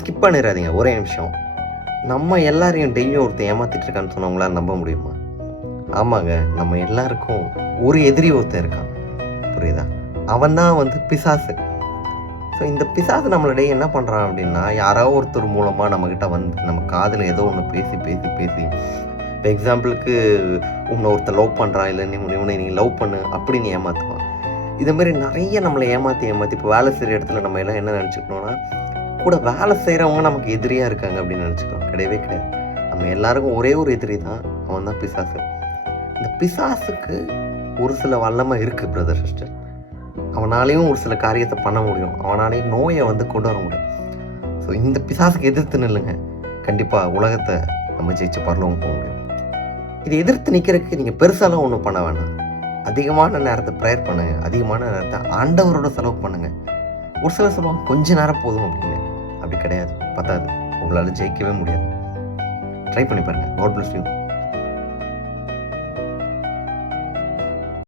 Skip பண்ணிடாதீங்க ஒரே நிமிஷம். நம்ம எல்லாரையும் டெய்லியும் ஒருத்தன் ஏமாத்திட்டு இருக்கான்னு சொன்னவங்களால நம்ப முடியுமா? ஆமாங்க, நம்ம எல்லாருக்கும் ஒரு எதிரி ஒருத்தன் இருக்கான். புரியுதா? அவன் தான் வந்து பிசாசு. ஸோ இந்த பிசாசு நம்மளிடையே என்ன பண்ணுறான் அப்படின்னா, யாரோ ஒருத்தர் மூலமாக நம்மக்கிட்ட வந்து நம்ம காதில் ஏதோ ஒன்று பேசி பேசி பேசி, இப்போ எக்ஸாம்பிளுக்கு உன்னை ஒருத்தர் லவ் பண்ணுறான், இல்லை இவனை நீ லவ் பண்ணு அப்படின்னு ஏமாற்றுவான். இதுமாரி நிறைய நம்மளை ஏமாற்றி இப்போ வேலை செய்கிற இடத்துல நம்ம எல்லாம் என்ன நினச்சிக்கணும்னா, கூட வேலை செய்கிறவங்க நமக்கு எதிரியாக இருக்காங்க அப்படின்னு நினச்சிக்கிறோம். கிடையவே கிடையாது. நம்ம எல்லாருக்கும் ஒரே ஒரு எதிரி தான், அவன் தான் பிசாசு. இந்த பிசாசுக்கு ஒரு சில வல்லமை இருக்குது பிரதர் சிஸ்டர். அவனாலையும் ஒரு சில காரியத்தை பண்ண முடியும். அவனாலையும் நோயை வந்து கொண்டு வர முடியும். ஸோ இந்த பிசாசுக்கு எதிர்த்து நில்லுங்க. கண்டிப்பாக உலகத்தை நம்ம ஜெயிச்சு பரலவும் போக முடியும். இதை எதிர்த்து நிற்கிறதுக்கு நீங்கள் பெருசாலாம் ஒன்றும் பண்ண வேணாம். அதிகமான நேரத்தை ப்ரேயர் பண்ணுங்கள். அதிகமான நேரத்தை ஆண்டவரோட செலவு பண்ணுங்கள். ஒரு சிலர் சொல்லுவாங்க கொஞ்ச நேரம் போதும் அப்படின்னு. அப்படி கிடையாது, பத்தாது. உங்களால் ஜெயிக்கவே முடியாது. ட்ரை பண்ணி பாருங்கள். God bless you.